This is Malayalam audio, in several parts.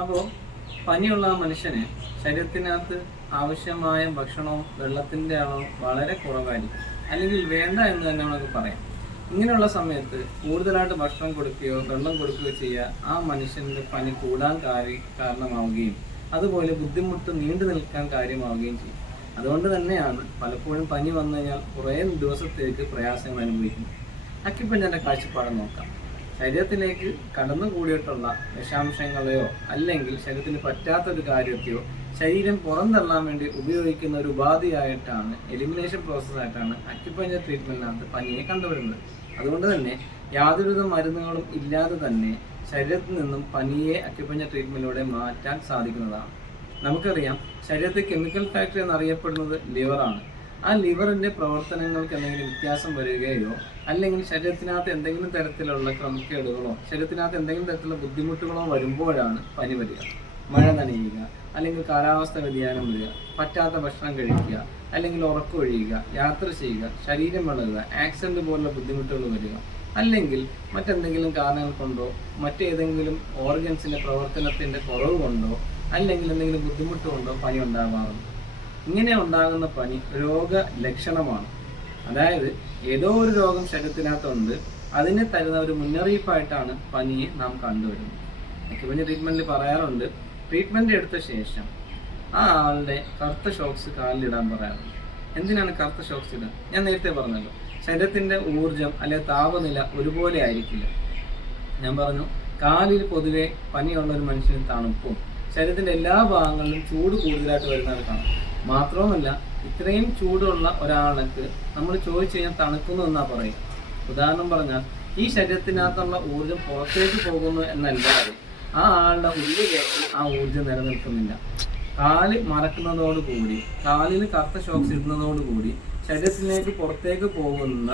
അപ്പോൾ പനിയുള്ള മനുഷ്യന് ശരീരത്തിനകത്ത് ആവശ്യമായ ഭക്ഷണവും വെള്ളത്തിന്റെ അളവും വളരെ കുറവായിരിക്കും. അല്ലെങ്കിൽ വേണ്ട എന്ന് തന്നെ നമുക്ക് പറയാം. ഇങ്ങനെയുള്ള സമയത്ത് കൂടുതലായിട്ട് ഭക്ഷണം കൊടുക്കുകയോ വെള്ളം കൊടുക്കുകയോ ചെയ്യുക ആ മനുഷ്യന്റെ പനി കൂടാൻ കാര്യ കാരണമാവുകയും അതുപോലെ ബുദ്ധിമുട്ട് നീണ്ടു നിൽക്കാൻ കാര്യമാവുകയും ചെയ്യും. അതുകൊണ്ട് തന്നെയാണ് പലപ്പോഴും പനി വന്നു കഴിഞ്ഞാൽ കുറേ ദിവസത്തേക്ക് പ്രയാസങ്ങൾ അനുഭവിക്കുന്നത്. അക്കിപ്പഞ്ചന്റെ കാഴ്ചപ്പാട് നോക്കാം. ശരീരത്തിലേക്ക് കടന്നു കൂടിയിട്ടുള്ള വിഷാംശങ്ങളെയോ അല്ലെങ്കിൽ ശരീരത്തിന് പറ്റാത്തൊരു കാര്യത്തെയോ ശരീരം പുറന്തള്ളാൻ വേണ്ടി ഉപയോഗിക്കുന്ന ഒരു ഉപാധിയായിട്ടാണ് എലിമിനേഷൻ പ്രോസസ്സായിട്ടാണ് അക്യുപഞ്ചർ ട്രീറ്റ്മെന്റിനകത്ത് പനിയെ കണ്ടുവരുന്നത്. അതുകൊണ്ട് തന്നെ യാതൊരുവിധ മരുന്നുകളും ഇല്ലാതെ തന്നെ ശരീരത്തിൽ നിന്നും പനിയെ അക്യുപഞ്ചർ ട്രീറ്റ്മെന്റിലൂടെ മാറ്റാൻ സാധിക്കുന്നതാണ്. നമുക്കറിയാം ശരീരത്തെ കെമിക്കൽ ഫാക്ടറി എന്നറിയപ്പെടുന്നത് ലിവറാണ് ആ ലിവറിന്റെ പ്രവർത്തനങ്ങൾക്ക് എന്തെങ്കിലും വ്യത്യാസം വരികയോ അല്ലെങ്കിൽ ശരീരത്തിനകത്ത് എന്തെങ്കിലും തരത്തിലുള്ള ക്രമക്കേടുകളോ ശരീരത്തിനകത്ത് എന്തെങ്കിലും തരത്തിലുള്ള ബുദ്ധിമുട്ടുകളോ വരുമ്പോഴാണ് പനി വരിക മഴ നനയുക അല്ലെങ്കിൽ കാലാവസ്ഥ വ്യതിയാനം വരിക പറ്റാത്ത ഭക്ഷണം കഴിക്കുക അല്ലെങ്കിൽ ഉറക്കൊഴിയുക യാത്ര ചെയ്യുക ശരീരം വളരുക ആക്സിഡന്റ് പോലുള്ള ബുദ്ധിമുട്ടുകൾ വരിക അല്ലെങ്കിൽ മറ്റെന്തെങ്കിലും കാരണങ്ങൾ കൊണ്ടോ മറ്റേതെങ്കിലും ഓർഗൻസിന്റെ പ്രവർത്തനത്തിന്റെ കുറവ് കൊണ്ടോ അല്ലെങ്കിൽ എന്തെങ്കിലും ബുദ്ധിമുട്ട് കൊണ്ടോ പനി ഉണ്ടാകാറുണ്ട് ഇങ്ങനെ ഉണ്ടാകുന്ന പനി രോഗ ലക്ഷണമാണ് അതായത് ഏതോ ഒരു രോഗം ശരീരത്തിനകത്തുണ്ട് അതിനെ തരുന്ന ഒരു മുന്നറിയിപ്പായിട്ടാണ് പനിയെ നാം കണ്ടുവരുന്നത്. അക്യുപഞ്ചർ ട്രീറ്റ്മെന്റിൽ പറയാറുണ്ട് ട്രീറ്റ്മെന്റ് എടുത്ത ശേഷം ആ ആളുടെ കറുത്ത ഷോക്സ് കാലിലിടാൻ പറയാറുണ്ട്. എന്തിനാണ് കറുത്ത ഷോക്സ് ഇടാൻ ഞാൻ നേരത്തെ പറഞ്ഞല്ലോ ശരീരത്തിന്റെ ഊർജം അല്ലെ താപനില ഒരുപോലെ ആയിരിക്കില്ല. ഞാൻ പറഞ്ഞു കാലിൽ പൊതുവെ പനിയുള്ള ഒരു മനുഷ്യന് തണുപ്പും ശരീരത്തിന്റെ എല്ലാ ഭാഗങ്ങളിലും ചൂട് കൂടുതലായിട്ട് വരുന്നത് കാണാം. മാത്രവുമല്ല ഇത്രയും ചൂടുള്ള ഒരാൾക്ക് നമ്മൾ ചോദിച്ചു കഴിഞ്ഞാൽ തണുക്കുന്നു എന്നാ പറയും ഉദാഹരണം പറഞ്ഞാൽ ഈ ശരീരത്തിനകത്തുള്ള ഊർജം പുറത്തേക്ക് പോകുന്നു എന്നല്ലാതെ ആ ആളുടെ ഉള്ളിലേക്ക് ആ ഊർജം നിലനിൽക്കുന്നില്ല. കാൽ മറക്കുന്നതോടുകൂടി കാലിന് കറുത്ത ഷോക്സ് ഇടുന്നതോടുകൂടി ശരീരത്തിലേക്ക് പുറത്തേക്ക് പോകുന്ന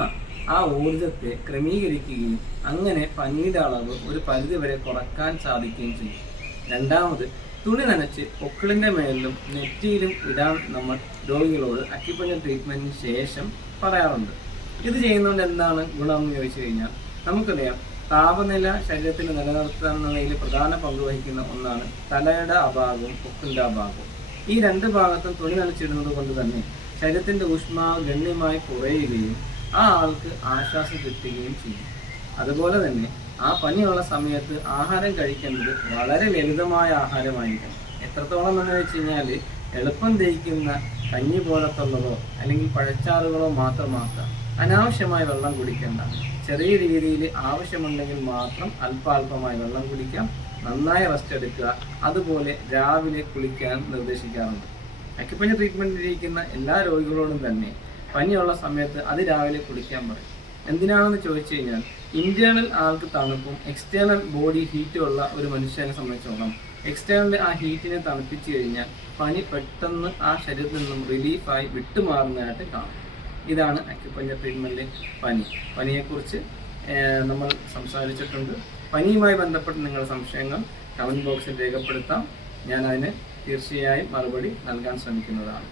ആ ഊർജത്തെ ക്രമീകരിക്കുകയും അങ്ങനെ പനിയുടെ അളവ് ഒരു പരിധി വരെ കുറയ്ക്കാൻ സാധിക്കുകയും ചെയ്യും. രണ്ടാമത് തുണി നനച്ച് പൊക്കിളിന്റെ മേലിലും നെറ്റിയിലും ഇടാൻ നമ്മൾ രോഗികളോട് അക്യുപഞ്ചർ ട്രീറ്റ്മെന്റിന് ശേഷം പറയാറുണ്ട്. ഇത് ചെയ്യുന്നതുകൊണ്ട് എന്താണ് ഗുണം എന്ന് ചോദിച്ചു കഴിഞ്ഞാൽ നമുക്കറിയാം താപനില ശരീരത്തിൽ നിലനിർത്തുന്നതിൽ പ്രധാന പങ്ക് വഹിക്കുന്ന ഒന്നാണ് തലയുടെ അഭാഗവും പൊക്കിന്റെ അഭാഗവും. ഈ രണ്ട് ഭാഗത്തും തുണി നനച്ചിടുന്നത് കൊണ്ട് തന്നെ ശരീരത്തിന്റെ ഊഷ്മാവ് ഗണ്യമായി കുറയുകയും ആ ആൾക്ക് ആശ്വാസം കിട്ടുകയും ചെയ്യും. അതുപോലെ തന്നെ ആ പനിയുള്ള സമയത്ത് ആഹാരം കഴിക്കേണ്ടത് വളരെ ലളിതമായ ആഹാരമായിരിക്കണം. എത്രത്തോളം എന്ന് വെച്ച് കഴിഞ്ഞാൽ എളുപ്പം ദഹിക്കുന്ന കഞ്ഞി പോലത്തുള്ളതോ അല്ലെങ്കിൽ പഴച്ചാറുകളോ മാത്രമാക്കാം അനാവശ്യമായ വെള്ളം കുടിക്കേണ്ട. ചെറിയ രീതിയിൽ ആവശ്യമുണ്ടെങ്കിൽ മാത്രം അല്പാൽപമായി വെള്ളം കുടിക്കാം നന്നായി റെസ്റ്റ് എടുക്കുക അതുപോലെ രാവിലെ കുളിക്കാൻ നിർദ്ദേശിക്കാറുണ്ട്. അക്കിപ്പനി ട്രീറ്റ്മെന്റിൽ ഇരിക്കുന്ന എല്ലാ രോഗികളോടും തന്നെ പനിയുള്ള സമയത്ത് അത് രാവിലെ കുളിക്കാൻ പറയും. എന്തിനാണെന്ന് ചോദിച്ചു കഴിഞ്ഞാൽ ഇന്റേണൽ ആൾക്ക് തണുപ്പും എക്സ്റ്റേണൽ ബോഡി ഹീറ്റും ഉള്ള ഒരു മനുഷ്യനെ സംബന്ധിച്ചോളം എക്സ്റ്റേണൽ ആ ഹീറ്റിനെ തണുപ്പിച്ചു കഴിഞ്ഞാൽ പനി പെട്ടെന്ന് ആ ശരീരത്തിൽ നിന്നും റിലീഫായി വിട്ടുമാറുന്നതായിട്ട് കാണും. ഇതാണ് അക്യുപഞ്ചർ ട്രീറ്റ്മെന്റിലെ പനി. പനിയെക്കുറിച്ച് നമ്മൾ സംസാരിച്ചിട്ടുണ്ട്. പനിയുമായി ബന്ധപ്പെട്ട് നിങ്ങളുടെ സംശയങ്ങൾ കമന്റ് ബോക്സിൽ രേഖപ്പെടുത്താം. ഞാൻ അതിന് തീർച്ചയായും മറുപടി നൽകാൻ ശ്രമിക്കുന്നതാണ്.